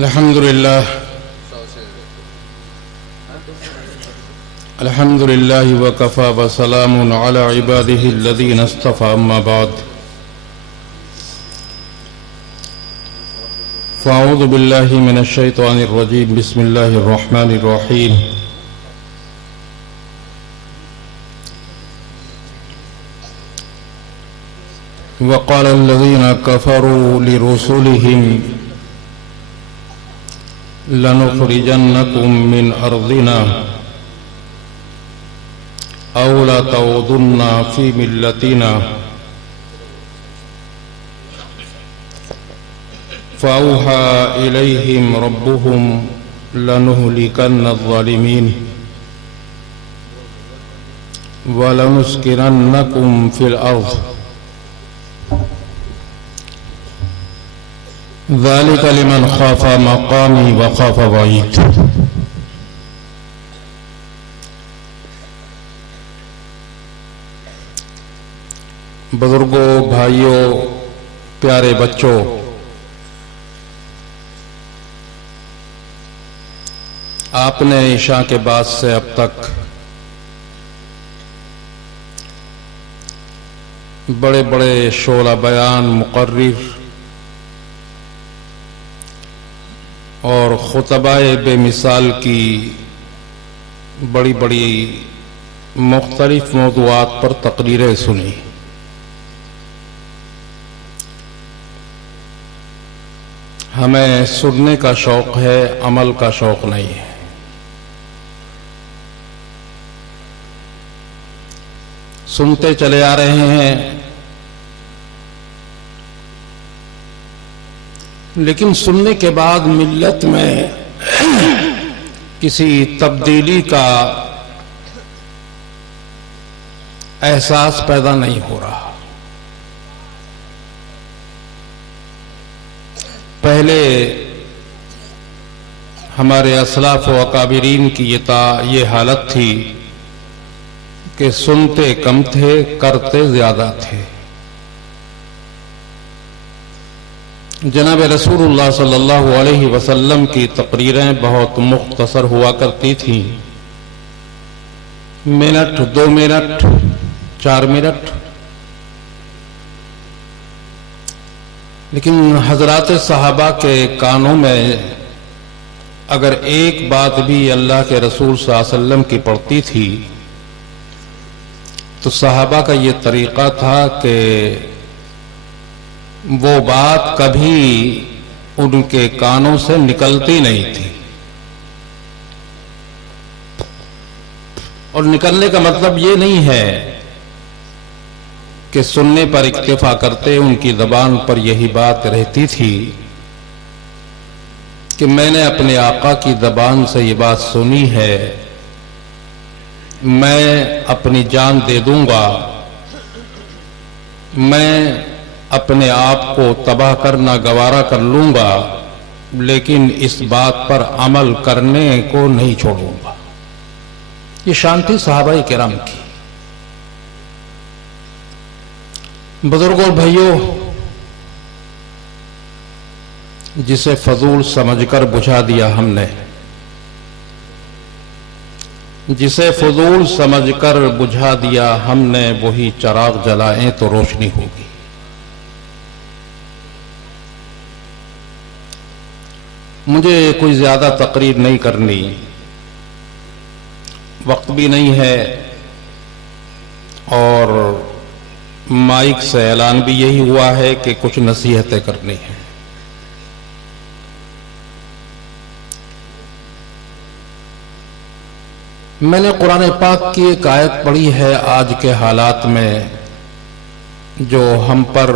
الحمد لله وكفى وسلام على عباده الذين اصطفى أما بعد فأعوذ بالله من الشيطان الرجيم بسم الله الرحمن الرحيم وقال الذين كفروا لرسلهم لنخرجنكم من أرضنا أو لتعودن في ملتنا فأوحى إليهم ربهم لنهلكن الظالمين ولنسكننكم في الأرض ذلك لمن خاف مقامي وخاف وعید۔ بزرگوں، بھائیوں، پیارے بچوں، آپ نے عشاء کے بعد سے اب تک بڑے بڑے شعلہ بیان، مقرر اور خطبائے بے مثال کی بڑی بڑی مختلف موضوعات پر تقریریں سنی۔ ہمیں سننے کا شوق ہے، عمل کا شوق نہیں ہے۔ سنتے چلے آ رہے ہیں، لیکن سننے کے بعد ملت میں کسی تبدیلی کا احساس پیدا نہیں ہو رہا۔ پہلے ہمارے اسلاف و اکابرین کی یہ حالت تھی کہ سنتے کم تھے، کرتے زیادہ تھے۔ جناب رسول اللہ صلی اللہ علیہ وسلم کی تقریریں بہت مختصر ہوا کرتی تھیں، منٹ، 2 منٹ، 4 منٹ، لیکن حضرات صحابہ کے کانوں میں اگر ایک بات بھی اللہ کے رسول صلی اللہ علیہ وسلم کی پڑتی تھی تو صحابہ کا یہ طریقہ تھا کہ وہ بات کبھی ان کے کانوں سے نکلتی نہیں تھی، اور نکلنے کا مطلب یہ نہیں ہے کہ سننے پر اکتفا کرتے، ان کی زبان پر یہی بات رہتی تھی کہ میں نے اپنے آقا کی زبان سے یہ بات سنی ہے، میں اپنی جان دے دوں گا، میں اپنے آپ کو تباہ کرنا گوارا کر لوں گا، لیکن اس بات پر عمل کرنے کو نہیں چھوڑوں گا۔ یہ شان تھی صحابہ کرام کی۔ بزرگوں اور بھائیوں، جسے فضول سمجھ کر بجھا دیا ہم نے، جسے فضول سمجھ کر بجھا دیا ہم نے، وہی چراغ جلائیں تو روشنی ہوگی۔ مجھے کوئی زیادہ تقریر نہیں کرنی، وقت بھی نہیں ہے، اور مائک سے اعلان بھی یہی ہوا ہے کہ کچھ نصیحتیں کرنی ہیں۔ میں نے قرآن پاک کی ایک آیت پڑھی ہے آج کے حالات میں، جو ہم پر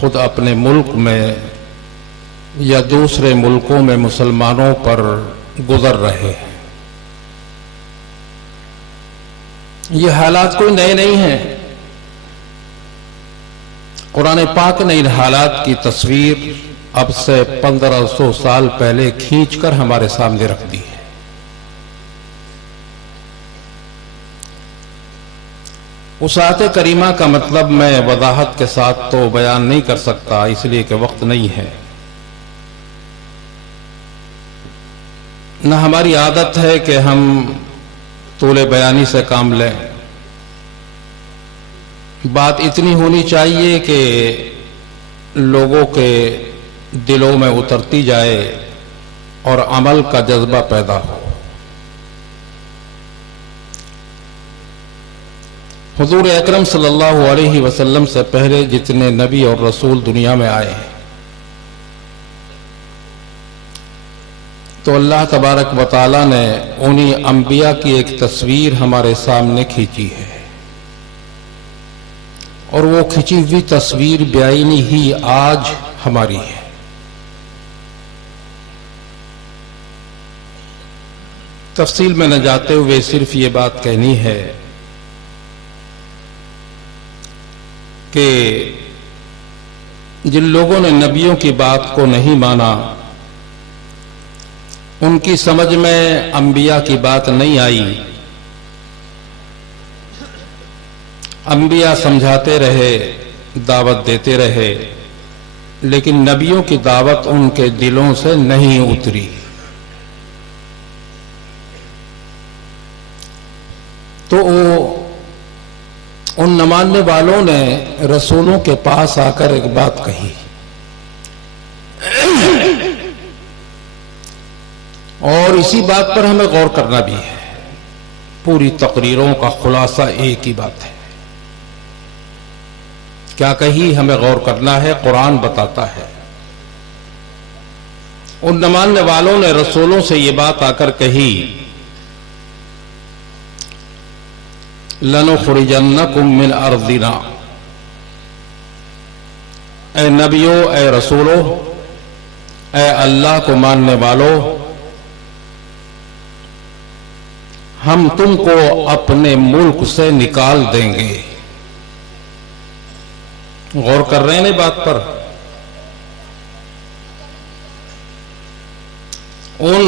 خود اپنے ملک میں یا دوسرے ملکوں میں مسلمانوں پر گزر رہے ہیں۔ یہ حالات کوئی نئے نہیں ہیں۔ قرآن پاک نے ان حالات کی تصویر اب سے 1500 سال پہلے کھینچ کر ہمارے سامنے رکھ دی ہے۔ اس آیت کریمہ کا مطلب میں وضاحت کے ساتھ تو بیان نہیں کر سکتا، اس لیے کہ وقت نہیں ہے، نہ ہماری عادت ہے کہ ہم طول بیانی سے کام لیں. بات اتنی ہونی چاہیے کہ لوگوں کے دلوں میں اترتی جائے اور عمل کا جذبہ پیدا ہو. حضور اکرم صلی اللہ علیہ وسلم سے پہلے جتنے نبی اور رسول دنیا میں آئے ہیں تو اللہ تبارک و تعالیٰ نے انہی انبیاء کی ایک تصویر ہمارے سامنے کھینچی ہے، اور وہ کھینچی ہوئی تصویر بعینی ہی آج ہماری ہے. تفصیل میں نہ جاتے ہوئے صرف یہ بات کہنی ہے کہ جن لوگوں نے نبیوں کی بات کو نہیں مانا، ان کی سمجھ میں انبیاء کی بات نہیں آئی. انبیاء سمجھاتے رہے، دعوت دیتے رہے، لیکن نبیوں کی دعوت ان کے دلوں سے نہیں اتری. تو ان نہ ماننے والوں نے رسولوں کے پاس آ کر ایک بات کہی، اور اسی بات پر ہمیں غور کرنا بھی ہے. پوری تقریروں کا خلاصہ ایک ہی بات ہے. کیا کہی ہمیں غور کرنا ہے، قرآن بتاتا ہے. ان نہ ماننے والوں نے رسولوں سے یہ بات آ کر کہی، لَنُخْرِجَنَّكُم مِّنْ أَرْضِنَا، اے نبیوں، اے رسولوں، اے اللہ کو ماننے والوں، ہم تم کو اپنے ملک سے نکال دیں گے. غور کر رہے ہیں بات پر؟ ان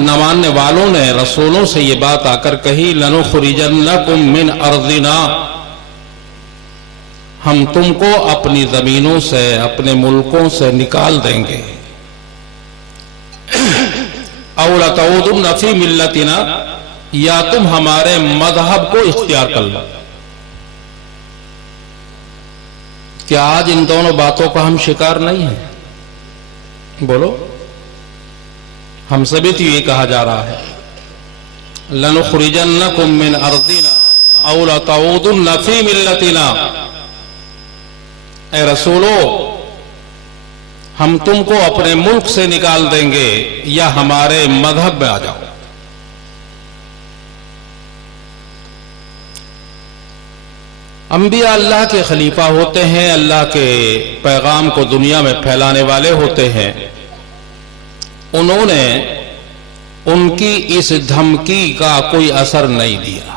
نہ ماننے والوں نے رسولوں سے یہ بات آ کر کہی، لَنُخْرِجَنَّكُم مِّنْ أَرْضِنَا، ہم تم کو اپنی زمینوں سے، اپنے ملکوں سے نکال دیں گے. أَوْ لَتَعُودُنَّ فِي مِلَّتِنَا، یا تم ہمارے مذہب کو اختیار کر لو. کیا آج ان دونوں باتوں کا ہم شکار نہیں ہیں؟ بولو. ہم سے بھی تو یہ کہا جا رہا ہے، لَنُخْرِجَنَّكُم مِّنْ أَرْضِنَا أَوْ لَتَعُودُنَّ فِي مِلَّتِنَا، اے رسولو، ہم تم کو اپنے ملک سے نکال دیں گے یا ہمارے مذہب میں آ جاؤ. انبیاء اللہ کے خلیفہ ہوتے ہیں، اللہ کے پیغام کو دنیا میں پھیلانے والے ہوتے ہیں. انہوں نے ان کی اس دھمکی کا کوئی اثر نہیں دیا،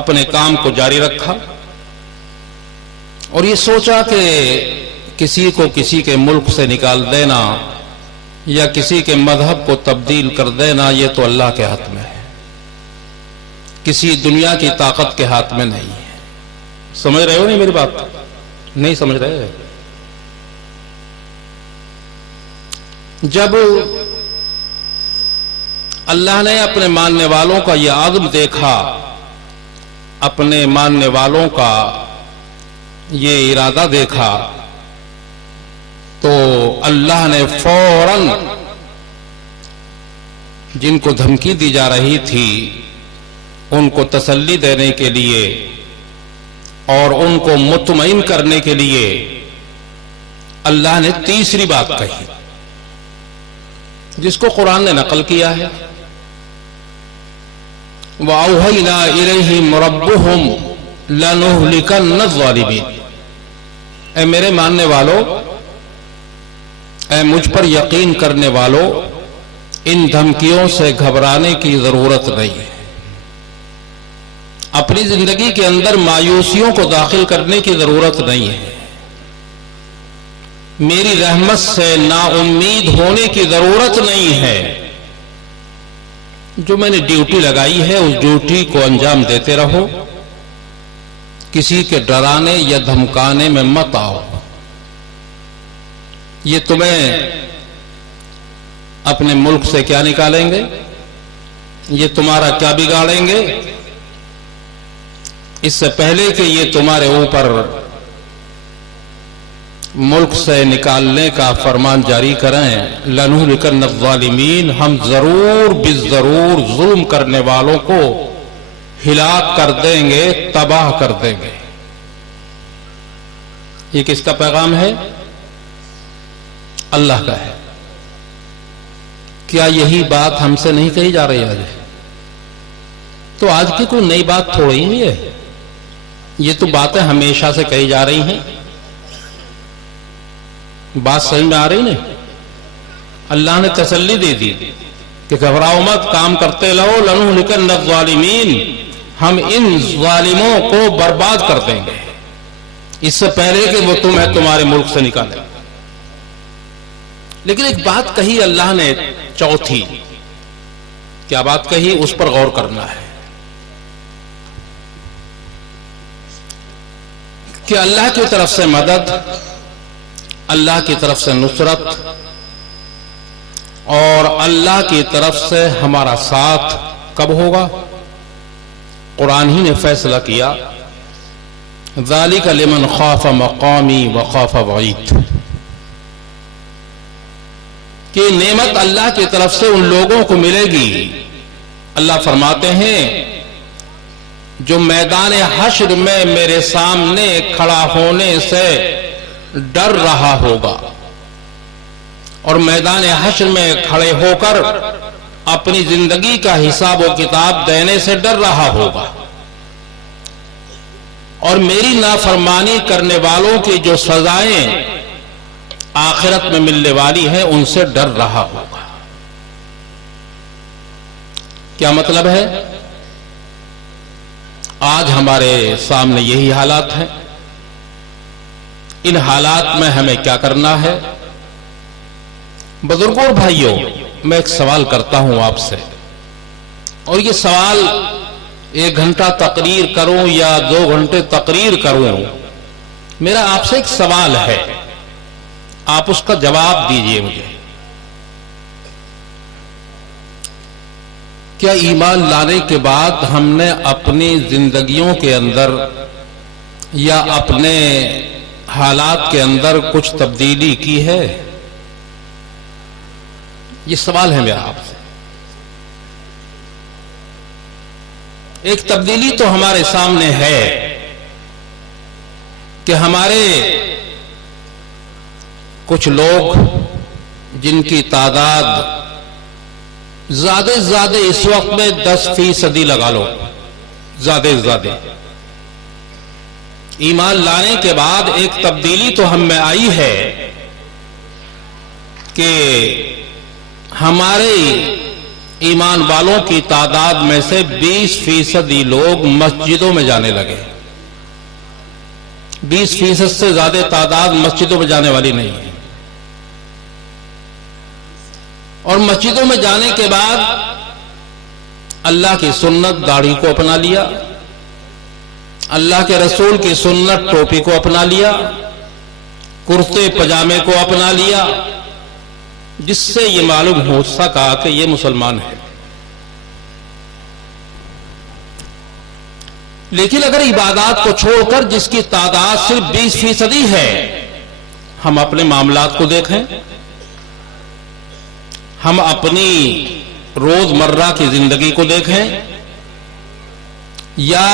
اپنے کام کو جاری رکھا اور یہ سوچا کہ کسی کو کسی کے ملک سے نکال دینا یا کسی کے مذہب کو تبدیل کر دینا یہ تو اللہ کے ہاتھ میں ہے، کسی دنیا کی طاقت کے ہاتھ میں نہیں ہے. سمجھ رہے ہو نہیں میری بات؟ نہیں سمجھ رہے؟ جب اللہ نے اپنے ماننے والوں کا یہ عزم دیکھا، اپنے ماننے والوں کا یہ ارادہ دیکھا، تو اللہ نے فوراً جن کو دھمکی دی جا رہی تھی ان کو تسلی دینے کے لیے اور ان کو مطمئن کرنے کے لیے اللہ نے تیسری بات کہی، جس کو قرآن نے نقل کیا ہے، وَأَوْحَيْنَا إِلَيْهِمْ رَبُّهُمْ لَنُهْلِكَنَّ الظَّالِمِينَ. اے میرے ماننے والوں، اے مجھ پر یقین کرنے والوں، ان دھمکیوں سے گھبرانے کی ضرورت نہیں ہے. اپنی زندگی کے اندر مایوسیوں کو داخل کرنے کی ضرورت نہیں ہے. میری رحمت سے نا امید ہونے کی ضرورت نہیں ہے. جو میں نے ڈیوٹی لگائی ہے اس ڈیوٹی کو انجام دیتے رہو، کسی کے ڈرانے یا دھمکانے میں مت آؤ. یہ تمہیں اپنے ملک سے کیا نکالیں گے؟ یہ تمہارا کیا بگاڑیں گے؟ اس سے پہلے کہ یہ تمہارے اوپر ملک سے نکالنے کا فرمان جاری کریں، لَنُهْلِكَنَّ الظَّالِمِينَ، ہم ضرور بالضرور ظلم کرنے والوں کو ہلاک کر دیں گے، تباہ کر دیں گے۔ یہ کس کا پیغام ہے؟ اللہ کا ہے۔ کیا یہی بات ہم سے نہیں کہی جا رہی آج؟ تو آج کی کوئی نئی بات تھوڑی ہی ہے، یہ تو باتیں ہمیشہ سے کہی جا رہی ہیں۔ بات صحیح میں آ رہی نہیں؟ اللہ نے تسلی دے دی کہ گھبراؤ مت، کام کرتے رہو، لَنُهْلِكَنَّ الظَّالِمِينَ، ہم ان ظالموں کو برباد کر دیں گے اس سے پہلے کہ وہ تمہیں تمہارے ملک سے نکالیں۔ لیکن ایک بات کہی اللہ نے چوتھی، کیا بات کہی؟ اس پر غور کرنا ہے کہ اللہ کی طرف سے مدد، اللہ کی طرف سے نصرت اور اللہ کی طرف سے ہمارا ساتھ کب ہوگا؟ قرآن ہی نے فیصلہ کیا، ذَلِكَ لِمَنْ خَافَ مَقَامِي وَخَافَ وَعِيدِ، کہ نعمت اللہ کی طرف سے ان لوگوں کو ملے گی۔ اللہ فرماتے ہیں جو میدان حشر میں میرے سامنے کھڑا ہونے سے ڈر رہا ہوگا اور میدان حشر میں کھڑے ہو کر اپنی زندگی کا حساب و کتاب دینے سے ڈر رہا ہوگا، اور میری نافرمانی کرنے والوں کی جو سزائیں آخرت میں ملنے والی ہیں ان سے ڈر رہا ہوگا۔ کیا مطلب ہے؟ آج ہمارے سامنے یہی حالات ہیں۔ ان حالات میں ہمیں کیا کرنا ہے؟ بزرگوں اور بھائیوں، میں ایک سوال کرتا ہوں آپ سے، اور یہ سوال 1 گھنٹہ تقریر کروں یا 2 گھنٹے تقریر کروں، میرا آپ سے ایک سوال ہے، آپ اس کا جواب دیجئے مجھے۔ کیا ایمان لانے کے بعد ہم نے اپنی زندگیوں کے اندر یا اپنے حالات کے اندر کچھ تبدیلی کی ہے؟ یہ سوال ہے میرا آپ سے۔ ایک تبدیلی تو ہمارے سامنے ہے کہ ہمارے کچھ لوگ جن کی تعداد زیادہ سے زیادہ اس وقت میں 10% لگا لو، زیادہ سے زیادہ، ایمان لانے کے بعد ایک تبدیلی تو ہم میں آئی ہے کہ ہمارے ایمان والوں کی تعداد میں سے 20% لوگ مسجدوں میں جانے لگے۔ 20% سے زیادہ تعداد مسجدوں میں جانے والی نہیں ہے، اور مسجدوں میں جانے کے بعد اللہ کی سنت داڑھی کو اپنا لیا، اللہ کے رسول کی سنت ٹوپی کو اپنا لیا، کرتے پجامے کو اپنا لیا، جس سے یہ معلوم ہو سکا کہ یہ مسلمان ہے۔ لیکن اگر عبادات کو چھوڑ کر جس کی تعداد صرف 20% ہے، ہم اپنے معاملات کو دیکھیں، ہم اپنی روزمرہ کی زندگی کو دیکھیں، یا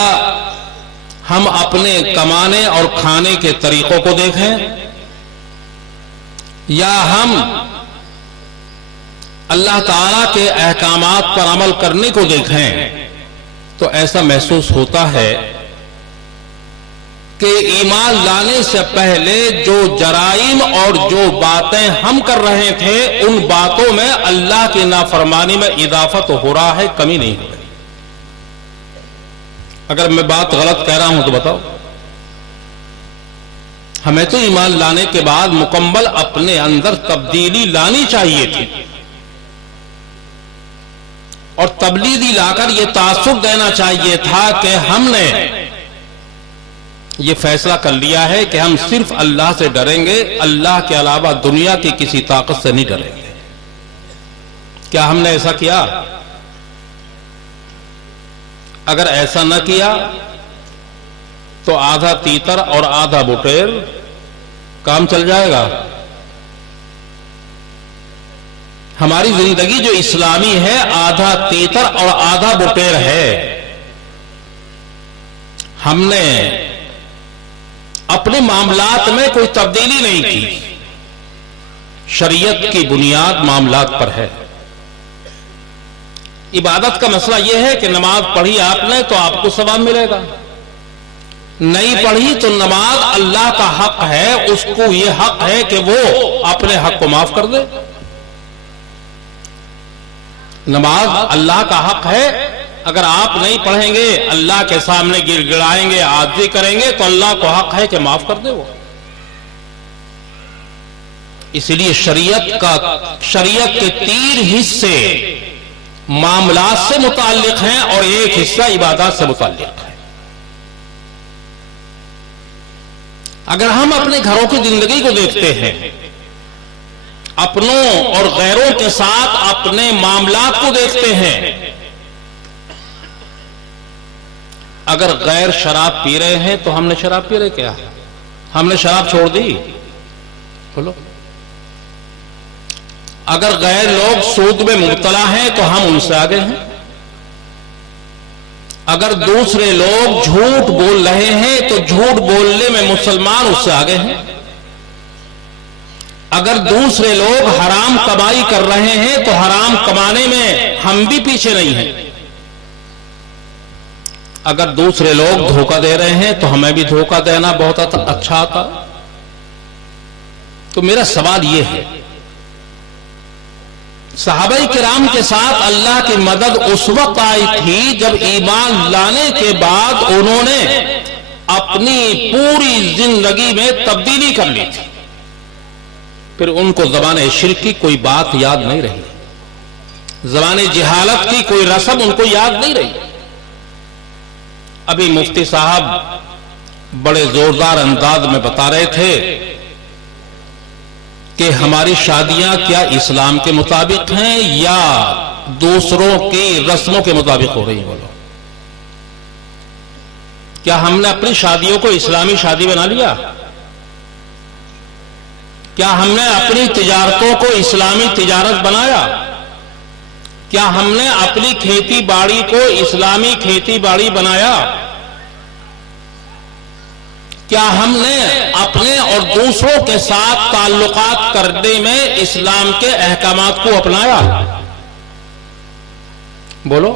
ہم اپنے کمانے اور کھانے کے طریقوں کو دیکھیں، یا ہم اللہ تعالیٰ کے احکامات پر عمل کرنے کو دیکھیں، تو ایسا محسوس ہوتا ہے کہ ایمان لانے سے پہلے جو جرائم اور جو باتیں ہم کر رہے تھے ان باتوں میں اللہ کی نافرمانی میں اضافہ تو ہو رہا ہے، کمی نہیں ہو رہی۔ اگر میں بات غلط کہہ رہا ہوں تو بتاؤ۔ ہمیں تو ایمان لانے کے بعد مکمل اپنے اندر تبدیلی لانی چاہیے تھی، اور تبدیلی لا کر یہ تاثر دینا چاہیے تھا کہ ہم نے یہ فیصلہ کر لیا ہے کہ ہم صرف اللہ سے ڈریں گے، اللہ کے علاوہ دنیا کی کسی طاقت سے نہیں ڈریں گے۔ کیا ہم نے ایسا کیا؟ اگر ایسا نہ کیا تو آدھا تیتر اور آدھا بٹیر کام چل جائے گا۔ ہماری زندگی جو اسلامی ہے آدھا تیتر اور آدھا بٹیر ہے۔ ہم نے اپنے معاملات میں کوئی تبدیلی نہیں کی۔ شریعت کی بنیاد معاملات پر ہے۔ عبادت کا مسئلہ یہ ہے کہ نماز پڑھی آپ نے تو آپ کو ثواب ملے گا، نہیں پڑھی تو نماز اللہ کا حق ہے، اس کو یہ حق ہے کہ وہ اپنے حق کو معاف کر دے۔ نماز اللہ کا حق ہے، اگر آپ نہیں پڑھیں گے، اللہ کے سامنے گر گڑائیں گے، عاجزی کریں گے تو اللہ کو حق ہے کہ معاف کر دے وہ۔ اسی لیے شریعت کے 3 حصے معاملات سے متعلق ہیں اور 1 حصہ عبادات سے متعلق ہے۔ اگر ہم اپنے گھروں کی زندگی کو دیکھتے ہیں، اپنوں اور غیروں کے ساتھ اپنے معاملات کو دیکھتے ہیں، اگر غیر شراب پی رہے ہیں تو ہم نے شراب پی رہے کیا؟ ہم نے شراب چھوڑ دی؟ بولو۔ اگر غیر لوگ سود میں مبتلا ہیں تو ہم ان سے آگے ہیں۔ اگر دوسرے لوگ جھوٹ بول رہے ہیں تو جھوٹ بولنے میں مسلمان اس سے آگے ہیں۔ اگر دوسرے لوگ حرام کمائی کر رہے ہیں تو حرام کمانے میں ہم بھی پیچھے نہیں ہیں۔ اگر دوسرے لوگ دھوکہ دے رہے ہیں تو ہمیں بھی دھوکہ دینا بہت اچھا آتا۔ تو میرا سوال یہ ہے، صحابہ کرام کے ساتھ اللہ کی مدد اس وقت آئی تھی جب ایمان لانے کے بعد انہوں نے اپنی پوری زندگی میں تبدیلی کر لی تھی، پھر ان کو زمانے شرک کی کوئی بات یاد نہیں رہی، زمانے جہالت کی کوئی رسم ان کو یاد نہیں رہی۔ ابھی مفتی صاحب بڑے زوردار انداز میں بتا رہے تھے کہ ہماری شادیاں کیا اسلام کے مطابق ہیں یا دوسروں کی رسموں کے مطابق ہو رہی ہیں؟ بولو، کیا ہم نے اپنی شادیوں کو اسلامی شادی بنا لیا؟ کیا ہم نے اپنی تجارتوں کو اسلامی تجارت بنایا؟ کیا ہم نے اپنی کھیتی باڑی کو اسلامی کھیتی باڑی بنایا؟ کیا ہم نے اپنے اور دوسروں کے ساتھ تعلقات کرنے میں اسلام کے احکامات کو اپنایا؟ بولو،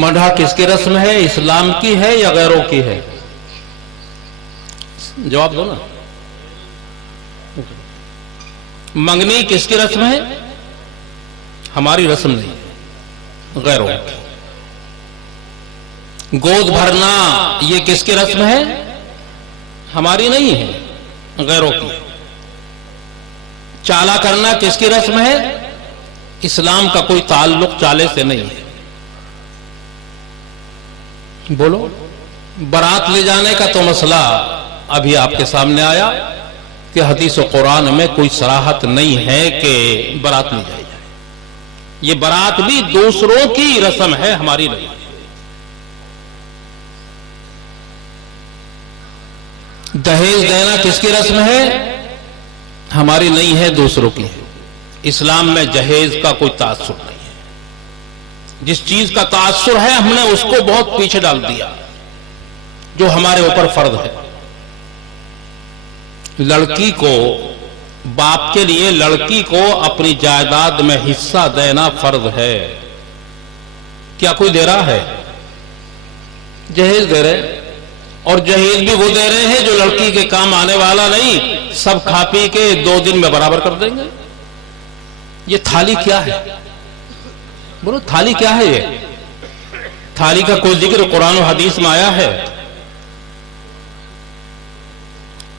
مدح کس کی رسم ہے؟ اسلام کی ہے یا غیروں کی ہے؟ جواب دو نا۔ منگنی کس کی رسم ہے؟ ہماری رسم نہیں، غیروں کی۔ گود بھرنا یہ کس کی رسم ہے؟ ہماری نہیں ہے، غیروں کی۔ چالا کرنا کس کی رسم ہے؟ اسلام کا کوئی تعلق چالے سے نہیں ہے۔ بولو، برات لے جانے کا تو مسئلہ ابھی آپ کے سامنے آیا کہ حدیث و قرآن میں کوئی صراحت نہیں ہے کہ برات لے جائی جائے۔ یہ برات بھی دوسروں کی رسم ہے، ہماری نہیں۔ دہیج دینا کس کی رسم ہے؟ ہماری نہیں ہے، دوسروں کی ہے۔ اسلام میں جہیز کا کوئی تاثر نہیں ہے۔ جس چیز کا تاثر ہے ہم نے اس کو بہت پیچھے ڈال دیا، جو ہمارے اوپر فرض ہے۔ لڑکی کو، باپ کے لیے لڑکی کو اپنی جائیداد میں حصہ دینا فرض ہے۔ کیا کوئی دے رہا ہے؟ جہیز دے رہے، اور جہیز بھی وہ دے رہے ہیں جو لڑکی کے کام آنے والا نہیں، سب کھا پی کے 2 دن میں برابر کر دیں گے۔ یہ تھالی کیا ہے؟ بولو، تھالی کیا ہے؟ یہ تھالی کا کوئی ذکر قرآن و حدیث میں آیا ہے؟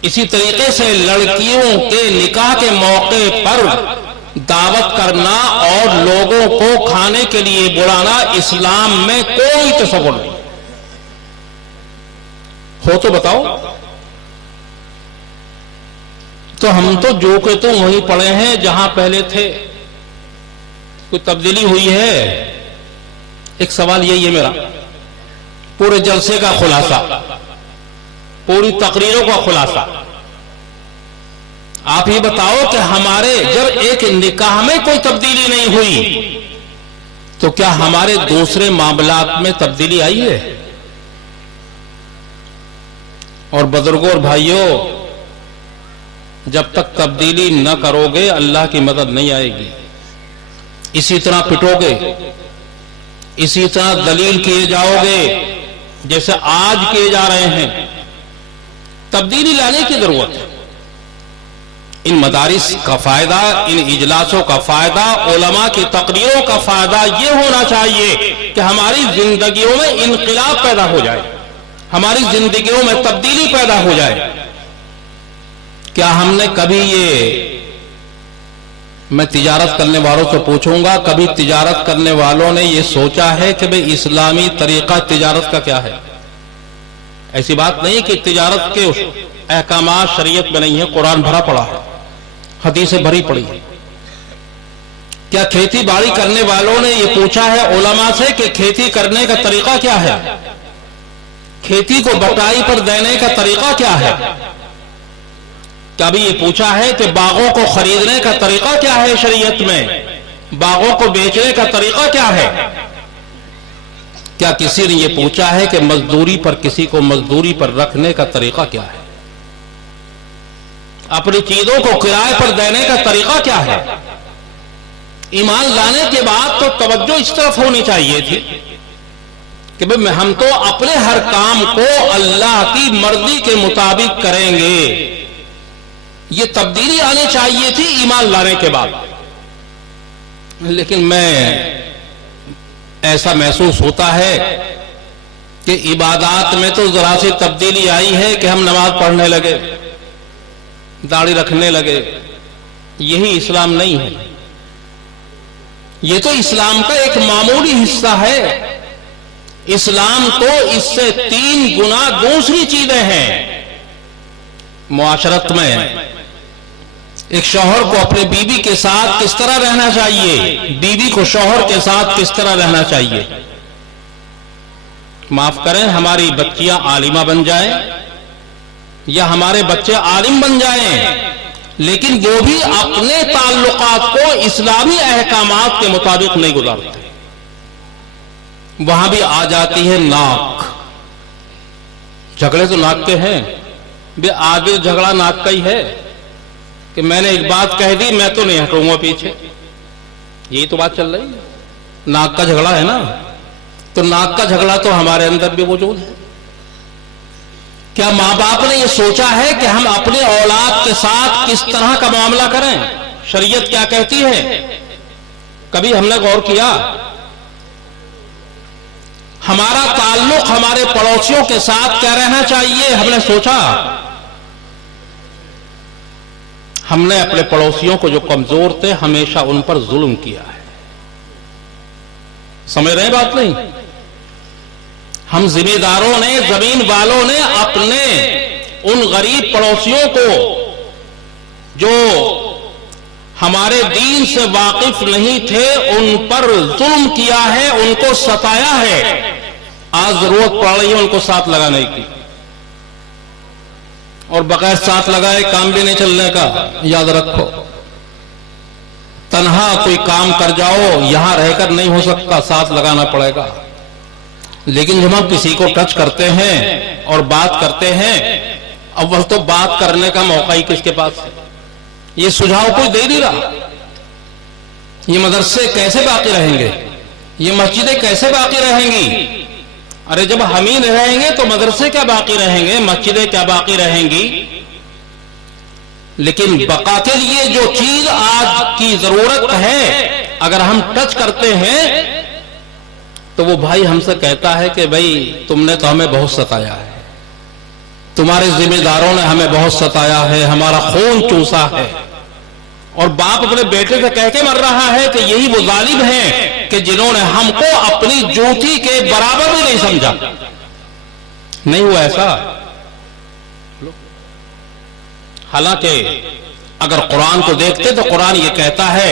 اسی طریقے سے لڑکیوں کے نکاح کے موقع پر دعوت کرنا اور لوگوں کو کھانے کے لیے بلانا اسلام میں کوئی تصور نہیں ہو تو بتاؤ۔ تو ہم تو جو کہ تو وہیں پڑے ہیں جہاں پہلے تھے، کوئی تبدیلی ہوئی ہے؟ ایک سوال یہی ہے میرا، پورے جلسے کا خلاصہ، پوری تقریروں کا خلاصہ آپ یہ بتاؤ کہ ہمارے جب ایک نکاح میں کوئی تبدیلی نہیں ہوئی تو کیا ہمارے دوسرے معاملات میں تبدیلی آئی ہے؟ اور بزرگوں اور بھائیوں، جب تک تبدیلی نہ کرو گے اللہ کی مدد نہیں آئے گی۔ اسی طرح پٹو گے، اسی طرح دلیل کیے جاؤ گے جیسے آج کیے جا رہے ہیں، تبدیلی لانے کی ضرورت ہے۔ ان مدارس کا فائدہ، ان اجلاسوں کا فائدہ، علماء کی تقریروں کا فائدہ یہ ہونا چاہیے کہ ہماری زندگیوں میں انقلاب پیدا ہو جائے، ہماری زندگیوں میں تبدیلی پیدا ہو جائے۔ کیا ہم نے کبھی میں تجارت کرنے والوں سے پوچھوں گا، کبھی تجارت کرنے والوں نے یہ سوچا ہے کہ بھئی اسلامی طریقہ تجارت کا کیا ہے؟ ایسی بات نہیں کہ تجارت کے احکامات شریعت میں نہیں ہے، قرآن بھرا پڑا ہے، حدیثیں بھری پڑی ہے۔ کیا کھیتی باڑی کرنے والوں نے یہ پوچھا ہے علماء سے کہ کھیتی کرنے کا طریقہ کیا ہے؟ کھیتی کو بٹائی پر دینے کا طریقہ کیا ہے؟ کبھی یہ پوچھا ہے کہ باغوں کو خریدنے کا طریقہ کیا ہے شریعت میں؟ باغوں کو بیچنے کا طریقہ کیا ہے؟ کیا کسی نے یہ پوچھا ہے کہ مزدوری پر کسی کو مزدوری پر رکھنے کا طریقہ کیا ہے؟ اپنی چیزوں کو کرائے پر دینے کا طریقہ کیا ہے؟ ایمان لانے کے بعد تو توجہ اس طرف ہونی چاہیے تھی کہ بھئی ہم تو اپنے ہر کام کو اللہ کی مرضی کے مطابق کریں گے۔ یہ تبدیلی آنی چاہیے تھی ایمان لانے کے بعد، لیکن ایسا محسوس ہوتا ہے کہ عبادات میں تو ذرا سی تبدیلی آئی ہے کہ ہم نماز پڑھنے لگے، داڑھی رکھنے لگے۔ یہی اسلام نہیں ہے، یہ تو اسلام کا ایک معمولی حصہ ہے۔ اسلام تو اس سے 3 گنا دوسری چیزیں ہیں۔ معاشرت میں ایک شوہر کو اپنے بیوی کے ساتھ کس طرح رہنا چاہیے، بیوی کو شوہر کے ساتھ کس طرح رہنا چاہیے۔ معاف کریں، ہماری بچیاں عالمہ بن جائیں یا ہمارے بچے عالم بن جائیں، لیکن وہ بھی اپنے تعلقات کو اسلامی احکامات کے مطابق نہیں گزارتے۔ وہاں بھی آ جاتی ہے ناک، جھگڑے تو ناک کے ہیں، آگے جھگڑا ناک کا ہی ہے کہ میں نے ایک بات کہہ دی، میں تو نہیں ہٹوں گا پیچھے، یہی تو بات چل رہی ہے۔ ناک کا جھگڑا ہے نا، تو ناک کا جھگڑا تو ہمارے اندر بھی موجود ہے۔ کیا ماں باپ نے یہ سوچا ہے کہ ہم اپنے اولاد کے ساتھ کس طرح کا معاملہ کریں؟ شریعت کیا کہتی ہے؟ کبھی ہم نے غور کیا؟ ہمارا تعلق ہمارے پڑوسیوں کے ساتھ کیا رہنا چاہیے؟ ہم نے سوچا؟ ہم نے اپنے پڑوسیوں کو جو کمزور تھے ہمیشہ ان پر ظلم کیا ہے۔ سمجھ رہے ہیں بات نہیں؟ ہم ذمہ داروں نے، زمین والوں نے اپنے ان غریب پڑوسیوں کو جو ہمارے دین سے واقف نہیں تھے ان پر ظلم کیا ہے، ان کو ستایا ہے۔ آج ضرورت پڑ رہی ہے ان کو ساتھ لگانے کی، اور بغیر ساتھ لگائے کام بھی نہیں چلنے کا۔ یاد رکھو، تنہا کوئی کام کر جاؤ یہاں رہ کر نہیں ہو سکتا، ساتھ لگانا پڑے گا۔ لیکن جب ہم کسی کو ٹچ کرتے ہیں اور بات کرتے ہیں، اول تو بات کرنے کا موقع ہی کس کے پاس ہے؟ یہ سجھاؤ کوئی دے نہیں رہا۔ یہ مدرسے کیسے باقی رہیں گے؟ یہ مسجدیں کیسے باقی رہیں گی؟ ارے جب ہم ہی رہیں گے تو مدرسے کیا باقی رہیں گے، مسجدیں کیا باقی رہیں گی؟ لیکن بقا کے لیے جو چیز آج کی ضرورت ہے، اگر ہم ٹچ کرتے ہیں تو وہ بھائی ہم سے کہتا ہے کہ بھائی تم نے تو ہمیں بہت ستایا ہے، تمہارے ذمہ داروں نے ہمیں بہت ستایا ہے، ہمارا خون چوسا ہے۔ اور باپ اپنے بیٹے سے کہہ کے مر رہا ہے کہ یہی وہ ظالم ہیں کہ جنہوں نے ہم کو اپنی جوتی کے برابر بھی نہیں سمجھا۔ نہیں ہوا ایسا؟ حالانکہ اگر قرآن کو دیکھتے تو قرآن یہ کہتا ہے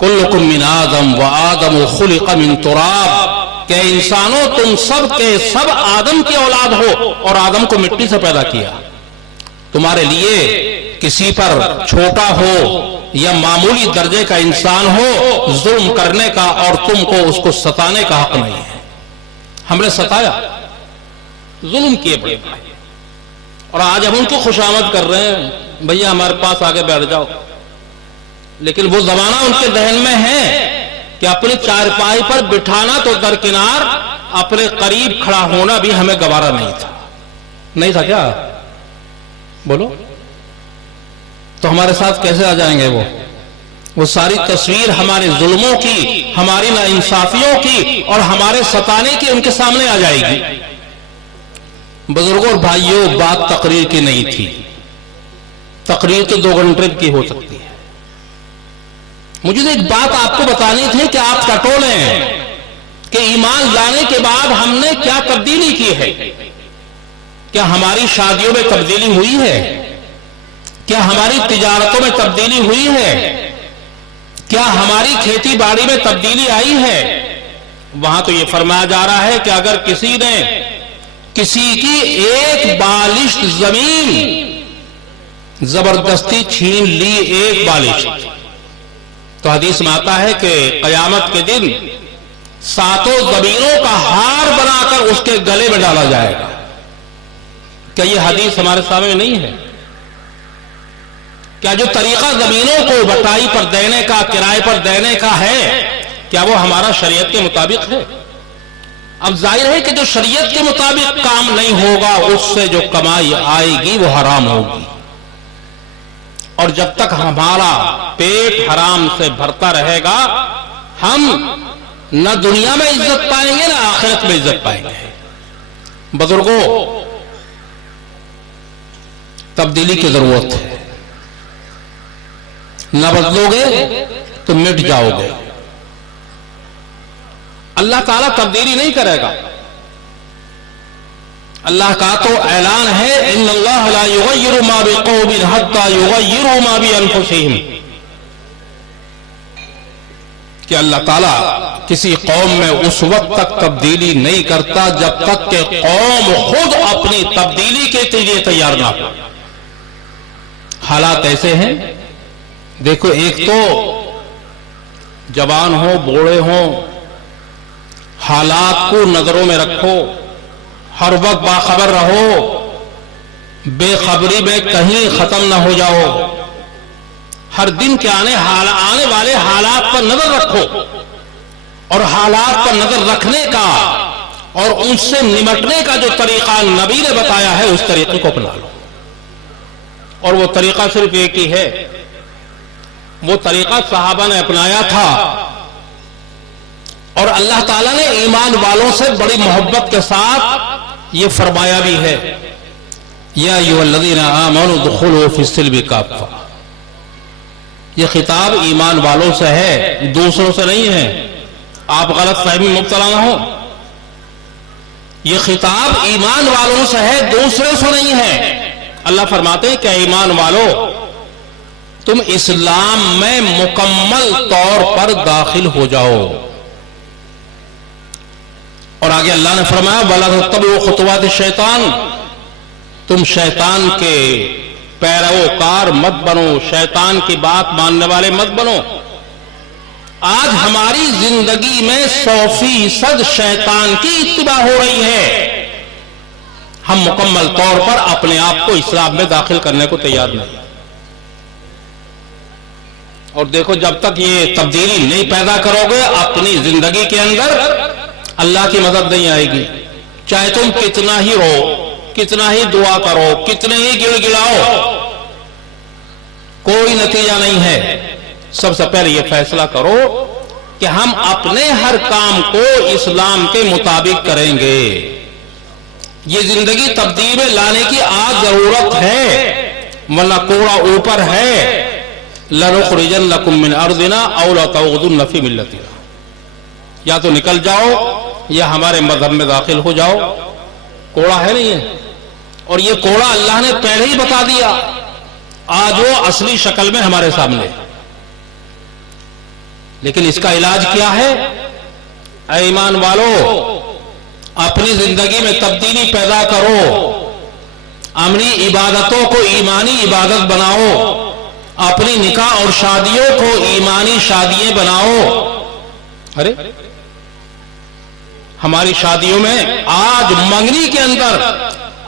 کلکم من آدم و آدم خلق من تراب، کہ انسانوں تم سب کے سب آدم کی اولاد ہو اور آدم کو مٹی سے پیدا کیا. تمہارے لیے کسی پر چھوٹا ہو یا معمولی درجے کا انسان ہو ظلم کرنے کا اور تم کو اس کو ستانے کا حق نہیں ہے. ہم نے ستایا، ظلم کیے بڑے بھائی، اور آج ہم ان کو خوشامد کر رہے ہیں بھیا ہمارے پاس آگے بیٹھ جاؤ. لیکن وہ زمانہ ان کے ذہن میں ہے کہ اپنی چارپائی پر بٹھانا تو درکنار، اپنے قریب کھڑا ہونا بھی ہمیں گوارا نہیں تھا کیا؟ بولو تو ہمارے ساتھ کیسے آ جائیں گے؟ وہ ساری تصویر ہمارے ظلموں کی، ہماری ناانصافیوں کی اور ہمارے ستانے کی ان کے سامنے آ جائے گی. بزرگوں اور بھائیوں، بات تقریر کی نہیں تھی. تقریر تو 2 گھنٹے کی ہو سکتی ہے. مجھے ایک بات آپ کو بتانی تھی کہ آپ ٹٹولیں کہ ایمان لانے کے بعد ہم نے کیا تبدیلی کی ہے. کیا ہماری شادیوں میں تبدیلی ہوئی ہے؟ کیا ہماری تجارتوں میں تبدیلی ہوئی ہے؟ کیا ہماری کھیتی باڑی میں تبدیلی آئی ہے؟ وہاں تو یہ فرمایا جا رہا ہے کہ اگر کسی نے کسی کی ایک بالشت زمین زبردستی چھین لی، ایک بالشت، تو حدیث میں آتا ہے کہ قیامت کے دن 7 زمینوں کا ہار بنا کر اس کے گلے میں ڈالا جائے گا. کیا یہ حدیث ہمارے سامنے نہیں ہے؟ کیا جو طریقہ زمینوں کو بٹائی پر دینے کا، کرائے پر دینے کا ہے، کیا وہ ہمارا شریعت کے مطابق ہے؟ اب ظاہر ہے کہ جو شریعت کے مطابق کام نہیں ہوگا اس سے جو کمائی آئے گی وہ حرام ہوگی. اور جب تک ہمارا پیٹ حرام سے بھرتا رہے گا ہم نہ دنیا میں عزت پائیں گے نہ آخرت میں عزت پائیں گے. بزرگوں، تبدیلی کی ضرورت ہے. نہ بدلو گے تو مٹ جاؤ گے. اللہ تعالیٰ تبدیلی نہیں کرے گا. اللہ کا تو اعلان ہے ان اللہ لا یغیر ما بقوم حتی یغیروا ما بانفسہم، کہ اللہ تعالیٰ کسی قوم میں اس وقت تک تبدیلی نہیں کرتا جب تک کہ قوم خود اپنی تبدیلی کے لیے تیار نہ ہو. حالات ایسے ہیں، دیکھو، ایک تو جوان ہو، بوڑھے ہوں، حالات کو نظروں میں رکھو، ہر وقت باخبر رہو، بے خبری میں کہیں ختم نہ ہو جاؤ. ہر دن کے آنے والے حالات پر نظر رکھو، اور حالات پر نظر رکھنے کا اور ان سے نمٹنے کا جو طریقہ نبی نے بتایا ہے اس طریقے کو اپنا لو. اور وہ طریقہ صرف ایک ہی ہے، وہ طریقہ صحابہ نے اپنایا تھا. اور اللہ تعالیٰ نے ایمان والوں سے بڑی محبت کے ساتھ یہ فرمایا بھی ہے، یا ایھا الذین آمنوا ادخلوا فی السلم کافہ. یہ خطاب ایمان والوں سے ہے، دوسروں سے نہیں ہے. آپ غلط فہمی مبتلا نہ ہو. یہ خطاب ایمان والوں سے ہے، دوسروں سے نہیں ہے. اللہ فرماتے ہیں کہ ایمان والو، تم اسلام میں مکمل طور پر داخل ہو جاؤ. اور آگے اللہ نے فرمایا وَلَا تَتَّبِعُوا خُطُوَاتِ الشَّيْطَانِ، تم شیطان کے پیروکار مت بنو، شیطان کی بات ماننے والے مت بنو. آج ہماری زندگی میں 100% شیطان کی اتباع ہو رہی ہے. ہم مکمل طور پر اپنے آپ کو اسلام میں داخل کرنے کو تیار نہیں. اور دیکھو، جب تک یہ تبدیلی نہیں پیدا کرو گے اپنی زندگی کے اندر، اللہ کی مدد نہیں آئے گی. چاہے تم کتنا ہی رو، کتنا ہی دعا کرو، کتنے ہی گڑ گڑاؤ، کوئی نتیجہ نہیں ہے. سب سے پہلے یہ فیصلہ کرو کہ ہم اپنے ہر کام کو اسلام کے مطابق کریں گے. یہ زندگی تبدیل میں لانے کی آج ضرورت ہے، ورنہ کوڑا اوپر ہے. لَنُخْرِجَنَّكُم مِّنْ أَرْضِنَا أَوْ لَتَعُودُنَّ فِي مِلَّتِنَا، یا تو نکل جاؤ یا ہمارے مذہب میں داخل ہو جاؤ. کوڑا ہے نہیں ہے، اور یہ کوڑا اللہ نے پہلے ہی بتا دیا آج وہ اصلی شکل میں ہمارے سامنے. لیکن اس کا علاج کیا ہے؟ اے ایمان والو، اپنی زندگی میں تبدیلی پیدا کرو، اپنی عبادتوں کو ایمانی عبادت بناؤ، اپنی نکاح اور شادیوں کو ایمانی شادیاں بناؤ. ارے ہماری شادیوں میں آج منگنی کے اندر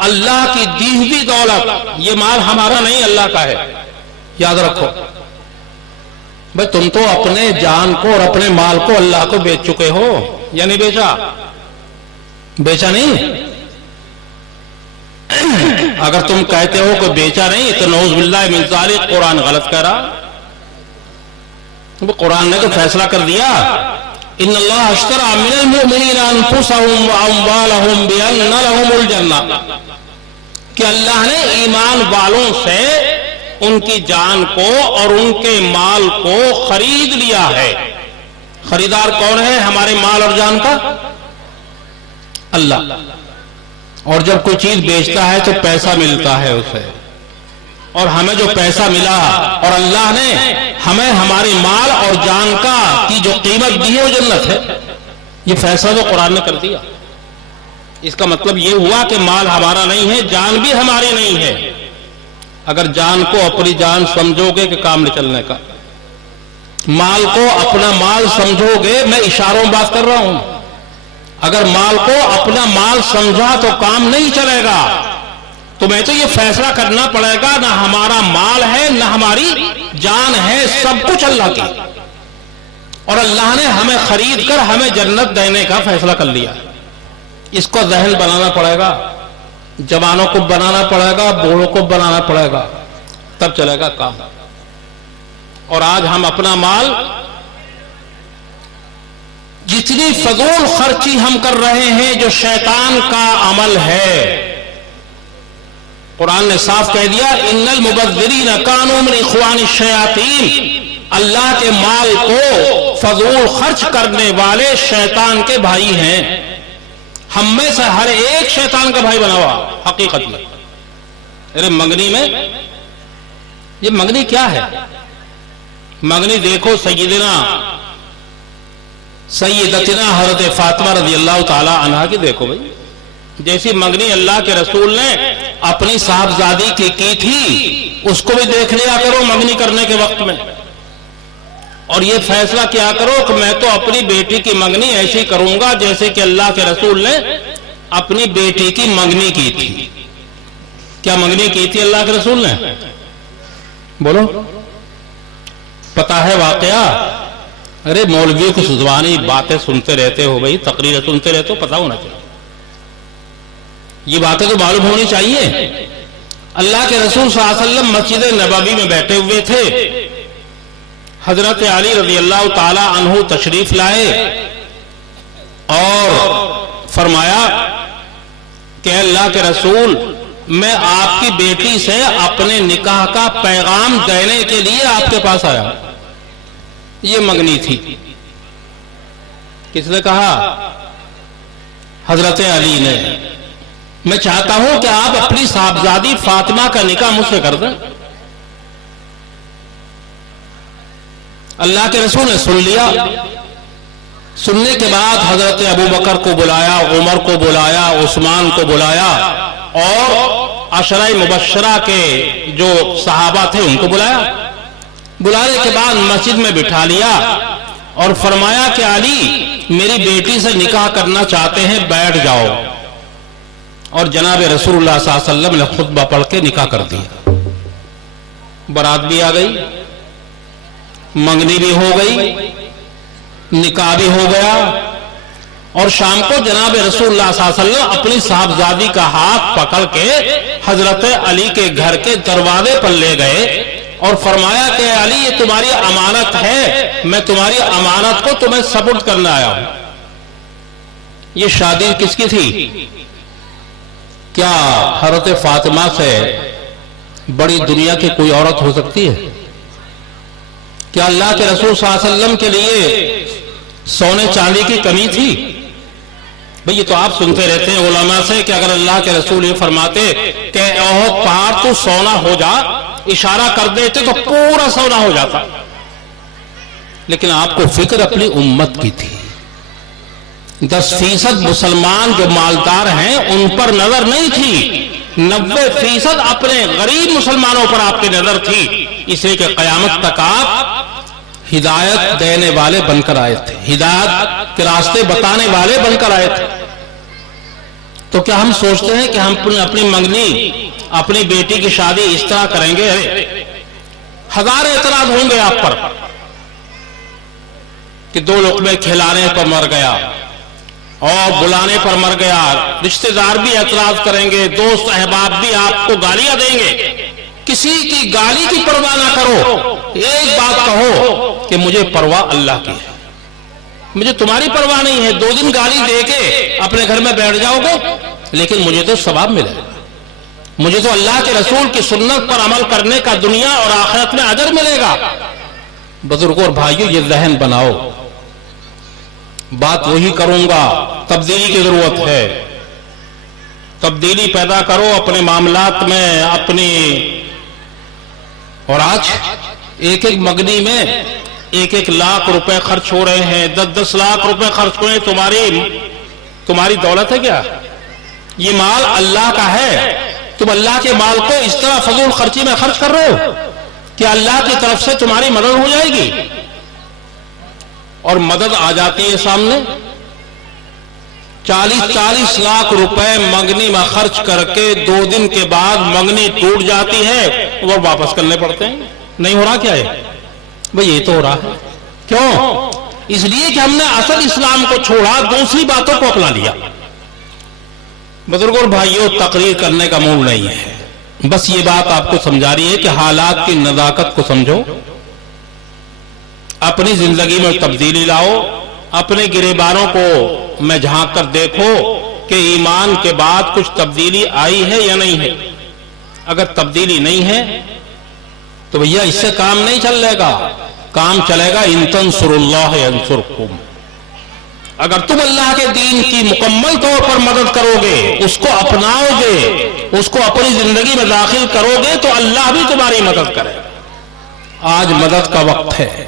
اللہ کی دی ہوئی دولت، یہ مال ہمارا نہیں اللہ کا ہے، یاد رکھو. بھئی تم تو اپنے جان کو اور اپنے مال کو اللہ کو بیچ چکے ہو، یا نہیں بیچا؟ بیچا نہیں؟ اگر تم کہتے ہو کہ بیچا نہیں تو نعوذ باللہ من ذالک قرآن غلط کہہ رہا. قرآن نے تو فیصلہ کر دیا، ان اللہ اشتری من المؤمنین انفسهم واموالهم بان لهم الجنہ، کہ اللہ نے ایمان والوں سے ان کی جان کو اور ان کے مال کو خرید لیا ہے. خریدار کون ہے ہمارے مال اور جان کا؟ اللہ. اور جب کوئی چیز بیچتا ہے تو پیسہ ملتا ہے اسے، اور ہمیں جو پیسہ ملا اور اللہ نے ہمیں ہمارے مال اور جان کا کی جو قیمت دی ہے وہ جنت ہے. یہ فیصلہ تو قرآن نے کر دیا. اس کا مطلب یہ ہوا کہ مال ہمارا نہیں ہے، جان بھی ہماری نہیں ہے. اگر جان کو اپنی جان سمجھو گے کہ کام نہیں چلنے کا، مال کو اپنا مال سمجھو گے، میں اشاروں بات کر رہا ہوں، اگر مال کو اپنا مال سمجھا تو کام نہیں چلے گا. تمہیں تو یہ فیصلہ کرنا پڑے گا، نہ ہمارا مال ہے نہ ہماری جان ہے، سب کچھ اللہ کی، اور اللہ نے ہمیں خرید کر ہمیں جنت دینے کا فیصلہ کر لیا. اس کو ذہن بنانا پڑے گا، جوانوں کو بنانا پڑے گا، بوڑھوں کو بنانا پڑے گا، تب چلے گا کام. اور آج ہم اپنا مال جتنی فضول خرچی ہم کر رہے ہیں جو شیطان کا عمل ہے. قرآن نے صاف کہہ دیا ان المبذرین کانوا من اخوان الشیاطین، اللہ کے مال کو فضول خرچ کرنے والے شیطان کے بھائی ہیں. ہم میں سے ہر ایک شیطان کا بھائی بنا ہوا حقیقت میں. ارے منگنی میں یہ منگنی کیا ہے؟ منگنی دیکھو سیدتنا حضرت فاطمہ رضی اللہ تعالی عنہا کی دیکھو بھائی، جیسی منگنی اللہ کے رسول نے اپنی صاحبزادی کی تھی، اس کو بھی دیکھ لیا کرو منگنی کرنے کے وقت میں، اور یہ فیصلہ کیا کرو کہ میں تو اپنی بیٹی کی منگنی ایسی کروں گا جیسے کہ اللہ کے رسول نے اپنی بیٹی کی منگنی کی تھی. کیا منگنی کی تھی اللہ کے رسول نے؟ بولو، پتا ہے واقعہ؟ ارے مولویوں کی زبانی باتیں سنتے رہتے ہو بھائی، تقریر سنتے رہتے ہو، پتا ہونا چاہیے، یہ باتیں تو معلوم ہونی چاہیے. اللہ کے رسول صلی اللہ علیہ وسلم مسجد نبوی میں بیٹھے ہوئے تھے، حضرت علی رضی اللہ تعالی عنہ تشریف لائے اور فرمایا کہ اللہ کے رسول، میں آپ کی بیٹی سے اپنے نکاح کا پیغام دینے کے لیے آپ کے پاس آیا. یہ منگنی تھی. کس نے کہا؟ حضرت علی نے. میں چاہتا ہوں کہ آپ اپنی صاحبزادی فاطمہ کا نکاح مجھ سے کر دیں. اللہ کے رسول نے سن لیا. سننے کے بعد حضرت ابو بکر کو بلایا، عمر کو بلایا، عثمان کو بلایا، اور عشرہ مبشرہ کے جو صحابہ تھے ان کو بلایا. بلانے کے بعد مسجد میں بٹھا لیا اور فرمایا کہ علی میری بیٹی سے نکاح کرنا چاہتے ہیں، بیٹھ جاؤ. اور جناب رسول اللہ صلی اللہ علیہ وسلم نے خطبہ پڑھ کے نکاح کر دیا. برات بھی آ گئی، منگنی بھی ہو گئی، نکاح بھی ہو گیا، اور شام کو جناب رسول اللہ صلی اللہ علیہ وسلم اپنی صاحبزادی کا ہاتھ پکڑ کے حضرت علی کے گھر کے دروازے پر لے گئے اور فرمایا کہ علی یہ تمہاری امانت ہے، میں تمہاری امانت کو تمہیں سپرد کرنے آیا ہوں. یہ شادی کس کی تھی؟ کیا حضرت فاطمہ سے بڑی دنیا کی کوئی عورت ہو سکتی ہے؟ کیا اللہ کے رسول صلی اللہ علیہ وسلم کے لیے سونے چاندی کی کمی تھی؟ بھئی یہ تو آپ سنتے رہتے ہیں علماء سے کہ اگر اللہ کے رسول یہ فرماتے کہ احد پہاڑ تو سونا ہو جا اشارہ کر دیتے تو پورا سودا ہو جاتا. لیکن آپ کو فکر اپنی امت کی تھی. 10% مسلمان جو مالدار ہیں ان پر نظر نہیں تھی، 90% اپنے غریب مسلمانوں پر آپ کی نظر تھی. اس لیے کہ قیامت تک آپ ہدایت دینے والے بن کر آئے تھے، ہدایت کے راستے بتانے والے بن کر آئے تھے. تو کیا ہم سوچتے ہیں کہ ہم اپنی منگنی، اپنی بیٹی کی شادی اس طرح کریں گے؟ ہزار اعتراض ہوں گے آپ پر کہ 2 لقمے کھلانے پر مر گیا اور بلانے پر مر گیا. رشتہ دار بھی اعتراض کریں گے، دوست احباب بھی آپ کو گالیاں دیں گے. کسی کی گالی کی پرواہ نہ کرو، ایک بات کہو کہ مجھے پرواہ اللہ کی ہے، مجھے تمہاری پرواہ نہیں ہے. 2 دن گالی دے کے اپنے گھر میں بیٹھ جاؤ گے لیکن مجھے تو ثواب ملے گا، مجھے تو اللہ کے رسول کی سنت پر عمل کرنے کا دنیا اور آخرت میں اجر ملے گا. بزرگوں اور بھائیوں، یہ ذہن بناؤ. بات وہی کروں گا، تبدیلی کی ضرورت ہے. تبدیلی پیدا کرو اپنے معاملات میں اپنی. اور آج ایک مگنی میں 1 لاکھ روپے خرچ ہو رہے ہیں، 10 لاکھ روپے خرچ ہو رہے ہیں. تمہاری دولت ہے کیا؟ یہ مال اللہ کا ہے. تم اللہ کے مال کو اس طرح فضول خرچی میں خرچ کر رہے ہو کہ اللہ کی طرف سے تمہاری مدد ہو جائے گی. اور مدد آ جاتی ہے سامنے. 40 لاکھ روپے منگنی میں خرچ کر کے 2 دن کے بعد منگنی ٹوٹ جاتی ہے، وہ واپس کرنے پڑتے ہیں. نہیں ہو رہا کیا ہے بھئی؟ یہ تو ہو رہا ہے. کیوں؟ اس لیے کہ ہم نے اصل اسلام کو چھوڑا، دوسری باتوں کو اپنا لیا. بزرگوں اور بھائیوں، تقریر کرنے کا موڈ نہیں ہے، بس یہ بات آپ کو سمجھا رہی ہے کہ حالات کی نزاکت کو سمجھو، اپنی زندگی میں تبدیلی لاؤ. اپنے گریبانوں کو میں جھانک کر دیکھو کہ ایمان کے بعد کچھ تبدیلی آئی ہے یا نہیں ہے. اگر تبدیلی نہیں ہے تو بھیا اس سے کام نہیں چلے گا. کام چلے گا ان تنصروا اللہ ینصرکم. اگر تم اللہ کے دین کی مکمل طور پر مدد کرو گے، اس کو اپناؤ گے، اس کو اپنی زندگی میں داخل کرو گے تو اللہ بھی تمہاری مدد کرے. آج مدد کا وقت ہے،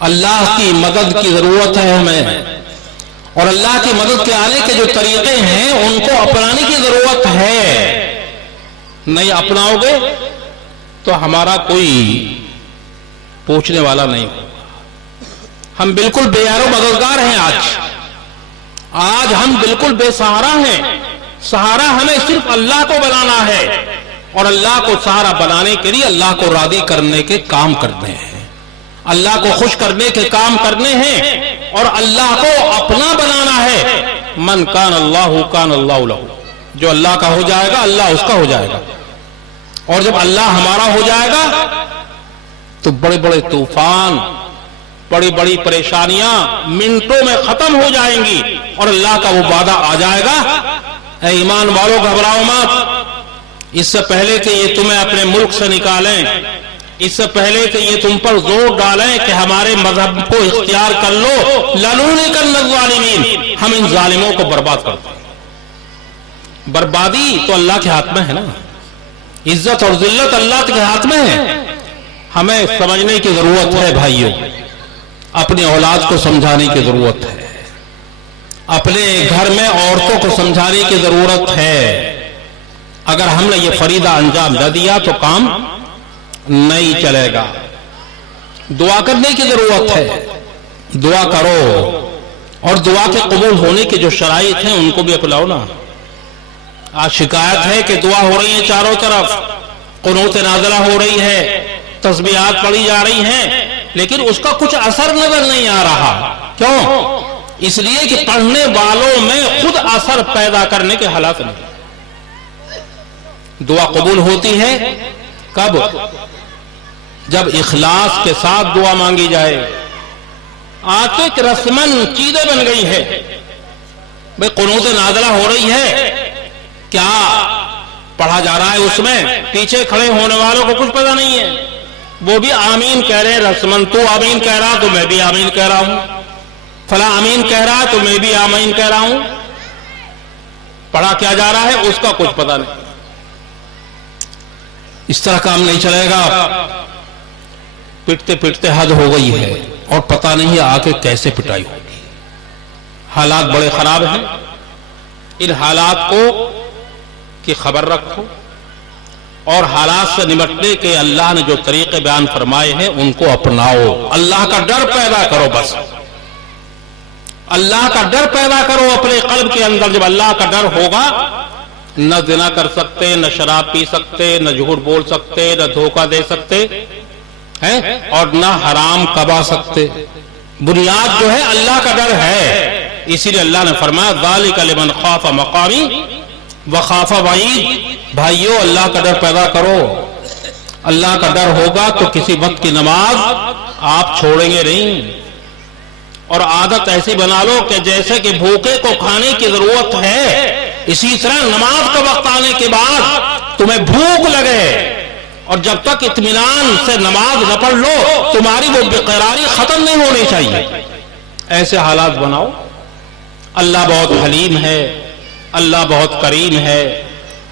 اللہ کی مدد کی ضرورت ہے ہمیں. اور اللہ کی مدد کے آنے کے جو طریقے ہیں ان کو اپنانے کی ضرورت ہے. نہیں اپناؤ گے تو ہمارا کوئی پوچھنے والا نہیں ہوگا. ہم بالکل بے یار و مددگار ہیں. آج ہم بالکل بے سہارا ہیں. سہارا ہمیں صرف اللہ کو بنانا ہے، اور اللہ کو سہارا بنانے کے لیے اللہ کو راضی کرنے کے کام کرنے ہیں، اللہ کو خوش کرنے کے کام کرنے ہیں، اور اللہ کو اپنا بنانا ہے. من کان اللہ کان اللہ لہ. جو اللہ کا ہو جائے گا اللہ اس کا ہو جائے گا. اور جب اللہ ہمارا ہو جائے گا تو بڑے بڑے طوفان، بڑی بڑی پریشانیاں منٹوں میں ختم ہو جائیں گی، اور اللہ کا وہ وعدہ آ جائے گا. اے ایمان والو، گھبراؤ مت. اس سے پہلے کہ یہ تمہیں اپنے ملک سے نکالیں، اس سے پہلے کہ یہ تم پر زور ڈالیں کہ ہمارے مذہب کو اختیار کر لو، لَنُهْلِكَنَّ الظَّالِمِينَ، ہم ان ظالموں کو برباد کر دیں. بربادی تو اللہ کے ہاتھ میں ہے نا، عزت اور ذلت اللہ کے ہاتھ میں ہے. ہمیں سمجھنے کی ضرورت ہے بھائیوں، اپنی اولاد کو سمجھانے کی ضرورت ہے، اپنے گھر میں عورتوں کو سمجھانے کی ضرورت ہے. اگر ہم نے یہ فریضہ انجام نہ دیا تو کام نہیں چلے گا. دعا کرنے کی ضرورت ہے. دعا کرو، اور دعا کے قبول ہونے کی جو شرائط ہیں ان کو بھی اپناؤ نا. آج شکایت ہے کہ دعا ہو رہی ہے چاروں طرف، قنوت نازلہ ہو رہی ہے، تسبیحات پڑھی جا رہی ہیں، لیکن اس کا کچھ اثر نظر نہیں آ رہا. کیوں؟ اس لیے کہ پڑھنے والوں میں خود اثر پیدا کرنے کے حالات نہیں. دعا قبول ہوتی ہے کب؟ جب اخلاص کے ساتھ دعا مانگی جائے. آج تو ایک رسمن چیزیں بن گئی ہے. بھئی قنوت نازلہ ہو رہی ہے، کیا پڑھا جا رہا ہے اس میں پیچھے کھڑے ہونے والوں کو کچھ پتہ نہیں ہے. وہ بھی آمین کہہ رہے ہیں رسمن. تو آمین کہہ رہا تو میں بھی آمین کہہ رہا ہوں، فلاں آمین کہہ رہا تو میں بھی آمین کہہ رہا ہوں. پڑھا کیا جا رہا ہے اس کا کچھ پتہ نہیں. اس طرح کام نہیں چلے گا. پٹتے پٹتے حد ہو گئی ہے اور پتہ نہیں آگے کیسے پٹائی ہوگی. حالات بڑے خراب ہیں. ان حالات کو کی خبر رکھو اور حالات سے نمٹنے کے اللہ نے جو طریقے بیان فرمائے ہیں ان کو اپناؤ. اللہ کا ڈر پیدا کرو. بس اللہ کا ڈر پیدا کرو اپنے قلب کے اندر. جب اللہ کا ڈر ہوگا نہ زنا کر سکتے, نہ شراب پی سکتے, نہ جھوٹ بول سکتے, نہ دھوکہ دے سکتے ہیں اور نہ حرام کما سکتے. بنیاد جو ہے اللہ کا ڈر ہے. اسی لیے اللہ نے فرمایا ذالک لمن خاف مقامی وخاف وعید. بھائیو اللہ کا ڈر پیدا کرو. اللہ کا ڈر ہوگا تو کسی وقت کی نماز آپ چھوڑیں گے نہیں. اور عادت ایسی بنا لو کہ جیسے کہ بھوکے کو کھانے کی ضرورت ہے اسی طرح نماز کا وقت آنے کے بعد تمہیں بھوک لگے اور جب تک اطمینان سے نماز نہ پڑھ لو تمہاری وہ بے قراری ختم نہیں ہونی چاہیے. ایسے حالات بناؤ. اللہ بہت حلیم ہے, اللہ بہت کریم ہے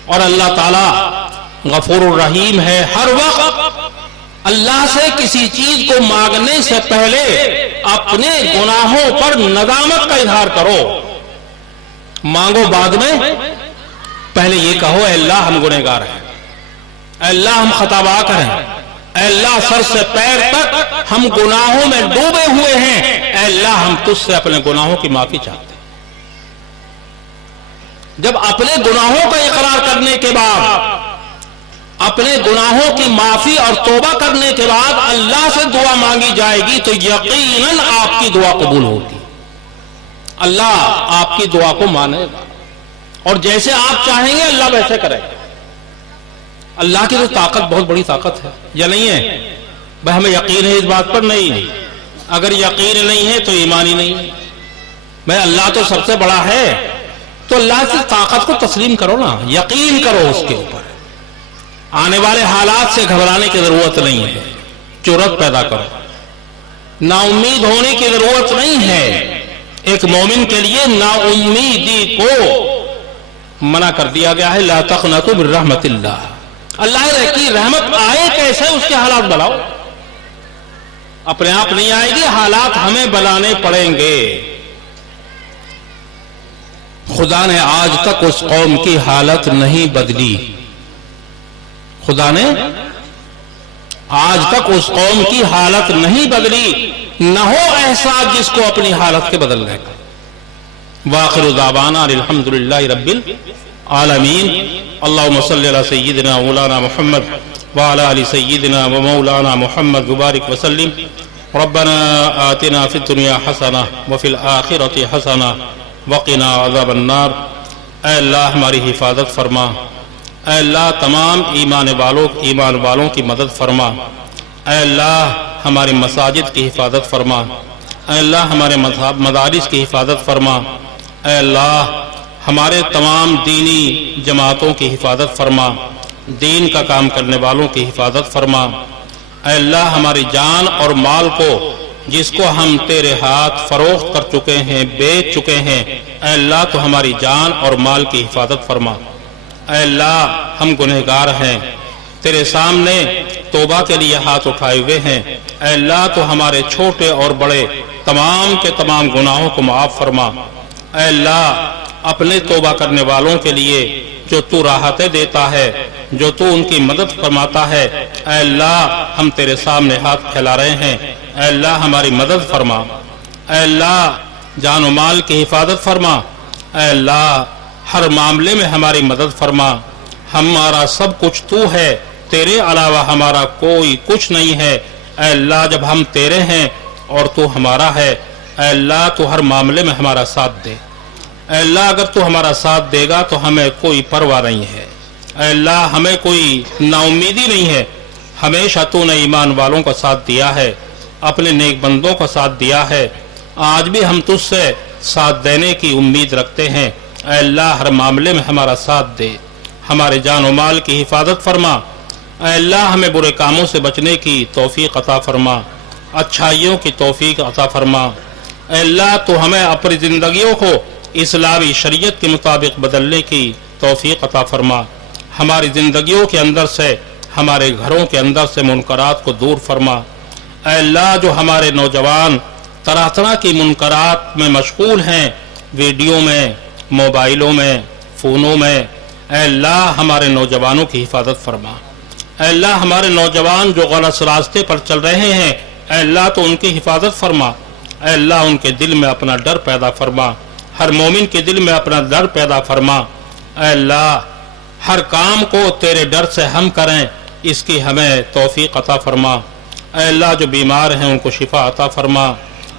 اور اللہ تعالی غفور الرحیم ہے. ہر وقت اللہ سے کسی چیز کو مانگنے سے پہلے اپنے گناہوں پر ندامت کا اظہار کرو. مانگو بعد میں, پہلے یہ کہو اے اللہ ہم گنہگار ہیں, اے اللہ ہم خطا باز ہیں, اے اللہ سر سے پیر تک ہم گناہوں میں ڈوبے ہوئے ہیں, اے اللہ ہم تجھ سے اپنے گناہوں کی معافی چاہتے ہیں. جب اپنے گناہوں کا اقرار کرنے کے بعد, اپنے گناہوں کی معافی اور توبہ کرنے کے بعد اللہ سے دعا مانگی جائے گی تو یقیناً آپ کی دعا قبول ہوگی. اللہ آپ کی دعا کو مانے گا اور جیسے آپ چاہیں گے اللہ ویسے کرے گا. اللہ کی تو طاقت بہت بڑی طاقت ہے یا نہیں ہے؟ بھائی ہمیں یقین ہے اس بات پر؟ نہیں. اگر یقین نہیں ہے تو ایمان ہی نہیں ہے. بھائی اللہ تو سب سے بڑا ہے تو اللہ کی طاقت کو تسلیم کرو نا, یقین کرو اس کے اوپر. آنے والے حالات سے گھبرانے کی ضرورت نہیں ہے, جرأت پیدا کرو. نا امید ہونے کی ضرورت نہیں ہے. ایک مومن کے لیے نا امیدی کو منع کر دیا گیا ہے. لا تقنطوا من رحمت اللہ. اللہ کی رحمت آئے کیسے, اس کے حالات بناؤ. اپنے آپ نہیں آئے گی, حالات ہمیں بنانے پڑیں گے. خدا نے آج تک اس قوم کی حالت نہیں بدلی. خدا نے آج تک اس قوم کی حالت نہیں بدلی. نہ ہو احساس جس کو اپنی حالت کے بدلنے کا. وآخر دعوانا الحمدللہ رب العالمین. اللہم صلی علی سیدنا مولانا محمد وعلی آل سیدنا ومولانا محمد وبارک وسلم. ربنا آتنا فی الدنیا حسنہ وفی الآخرۃ حسنہ وقنا عذاب النار. اے اللہ ہماری حفاظت فرما. اے اللہ تمام ایمان والوں کی مدد فرما. اے اللہ ہمارے مساجد کی حفاظت فرما. اے اللہ ہمارے مدارس کی حفاظت فرما. اے اللہ ہمارے تمام دینی جماعتوں کی حفاظت فرما. دین کا کام کرنے والوں کی حفاظت فرما. اے اللہ ہماری جان اور مال کو جس کو ہم تیرے ہاتھ فروخت کر چکے ہیں, بیچ چکے ہیں, اے اللہ تو ہماری جان اور مال کی حفاظت فرما. اے اللہ ہم گنہگار ہیں, تیرے سامنے توبہ کے لیے ہاتھ اٹھائے ہوئے ہیں. اے اللہ تو ہمارے چھوٹے اور بڑے تمام کے تمام گناہوں کو معاف فرما. اے اللہ اپنے توبہ کرنے والوں کے لیے جو تو راحتیں دیتا ہے, جو تو ان کی مدد فرماتا ہے, اے اللہ ہم تیرے سامنے ہاتھ پھیلا رہے ہیں. اے اللہ ہماری مدد فرما. اے اللہ جان و مال کی حفاظت فرما. اے اللہ ہر معاملے میں ہماری مدد فرما. ہمارا سب کچھ تو ہے, تیرے علاوہ ہمارا کوئی کچھ نہیں ہے. اے اللہ جب ہم تیرے ہیں اور تو ہمارا ہے, اے اللہ تو ہر معاملے میں ہمارا ساتھ دے. اے اللہ اگر تو ہمارا ساتھ دے گا تو ہمیں کوئی پرواہ نہیں ہے. اے اللہ ہمیں کوئی نا امیدی نہیں ہے. ہمیشہ تو نے ایمان والوں کا ساتھ دیا ہے, اپنے نیک بندوں کا ساتھ دیا ہے. آج بھی ہم تجھ سے ساتھ دینے کی امید رکھتے ہیں. اے اللہ ہر معاملے میں ہمارا ساتھ دے. ہمارے جان و مال کی حفاظت فرما. اے اللہ ہمیں برے کاموں سے بچنے کی توفیق عطا فرما, اچھائیوں کی توفیق عطا فرما. اے اللہ تو ہمیں اپنی زندگیوں کو اسلامی شریعت کے مطابق بدلنے کی توفیق عطا فرما. ہماری زندگیوں کے اندر سے ہمارے گھروں کے اندر سے منکرات کو دور فرما۔ اے اللہ جو ہمارے نوجوان طرح طرح کی منکرات میں مشغول ہیں، ویڈیو میں، موبائلوں میں، فونوں میں، اے اللہ ہمارے نوجوانوں کی حفاظت فرما۔ اے اللہ ہمارے نوجوان جو غلط راستے پر چل رہے ہیں، اے اللہ تو ان کی حفاظت فرما۔ اے اللہ ان کے دل میں اپنا ڈر پیدا فرما، ہر مومن کے دل میں اپنا ڈر پیدا فرما۔ اے اللہ ہر کام کو تیرے ڈر سے ہم کریں، اس کی ہمیں توفیق عطا فرما۔ اے اللہ جو بیمار ہیں ان کو شفا عطا فرما۔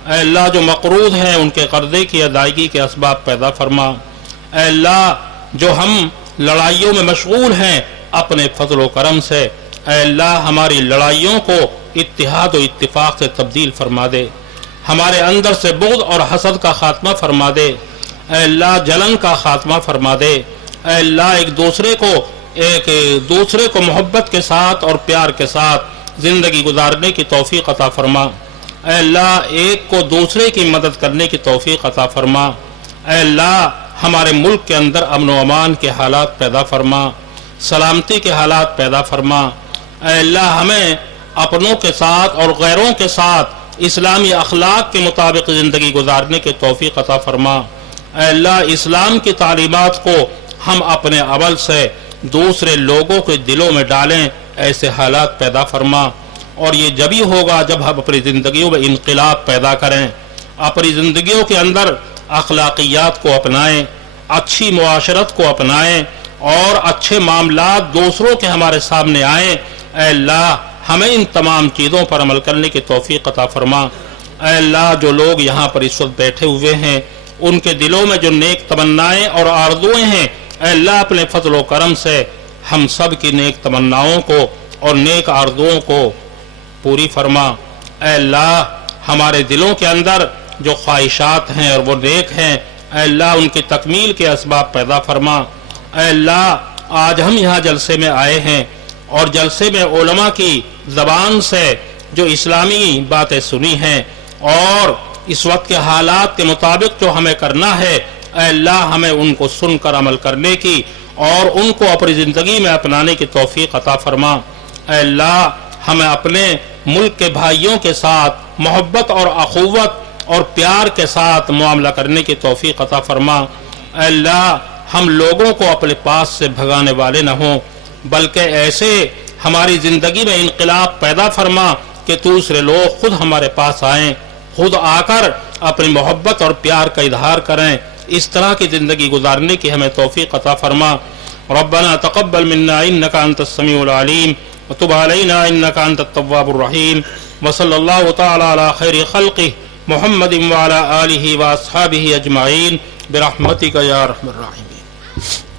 اے اللہ جو مقروض ہیں ان کے قرضے کی ادائیگی کے اسباب پیدا فرما۔ اے اللہ جو ہم لڑائیوں میں مشغول ہیں، اپنے فضل و کرم سے اے اللہ ہماری لڑائیوں کو اتحاد و اتفاق سے تبدیل فرما دے، ہمارے اندر سے بغض اور حسد کا خاتمہ فرما دے، اے اللہ جلن کا خاتمہ فرما دے، اے اللہ ایک دوسرے کو محبت کے ساتھ اور پیار کے ساتھ زندگی گزارنے کی توفیق عطا فرما۔ اے اللہ ایک کو دوسرے کی مدد کرنے کی توفیق عطا فرما۔ اے اللہ ہمارے ملک کے اندر امن و امان کے حالات پیدا فرما، سلامتی کے حالات پیدا فرما۔ اے اللہ ہمیں اپنوں کے ساتھ اور غیروں کے ساتھ اسلامی اخلاق کے مطابق زندگی گزارنے کی توفیق عطا فرما۔ اے اللہ اسلام کی تعلیمات کو ہم اپنے عمل سے دوسرے لوگوں کے دلوں میں ڈالیں، ایسے حالات پیدا فرما۔ اور یہ جبھی ہوگا جب ہم اپنی زندگیوں میں انقلاب پیدا کریں، اپنی زندگیوں کے اندر اخلاقیات کو اپنائیں، اچھی معاشرت کو اپنائیں اور اچھے معاملات دوسروں کے ہمارے سامنے آئیں۔ اے اللہ ہمیں ان تمام چیزوں پر عمل کرنے کی توفیق عطا فرما۔ اے اللہ جو لوگ یہاں پر اس وقت بیٹھے ہوئے ہیں ان کے دلوں میں جو نیک تمنائیں اور آرزوئیں ہیں، اے اللہ اپنے فضل و کرم سے ہم سب کی نیک تمناؤں کو اور نیک آرزوؤں کو پوری فرما۔ اے اللہ ہمارے دلوں کے اندر جو خواہشات ہیں اور وہ نیک ہیں، اے اللہ ان کی تکمیل کے اسباب پیدا فرما۔ اے اللہ آج ہم یہاں جلسے میں آئے ہیں اور جلسے میں علماء کی زبان سے جو اسلامی باتیں سنی ہیں اور اس وقت کے حالات کے مطابق جو ہمیں کرنا ہے، اے اللہ ہمیں ان کو سن کر عمل کرنے کی اور ان کو اپنی زندگی میں اپنانے کی توفیق عطا فرما۔ اے اللہ ہمیں اپنے ملک کے بھائیوں کے ساتھ محبت اور اخوت اور پیار کے ساتھ معاملہ کرنے کی توفیق عطا فرما۔ اے اللہ ہم لوگوں کو اپنے پاس سے بھگانے والے نہ ہوں، بلکہ ایسے ہماری زندگی میں انقلاب پیدا فرما کہ دوسرے لوگ خود ہمارے پاس آئیں، خود آ کر اپنی محبت اور پیار کا اظہار کریں۔ اس طرح کی زندگی گزارنے کی ہمیں توفیق عطا فرما۔ ربنا تقبل منا انك انت السميع العليم وتب علينا انك انت التواب الرحيم وصلى الله تعالى على خير خلقه محمد وعلى آله واصحابه اجمعين برحمتك يا ارحم الراحمين۔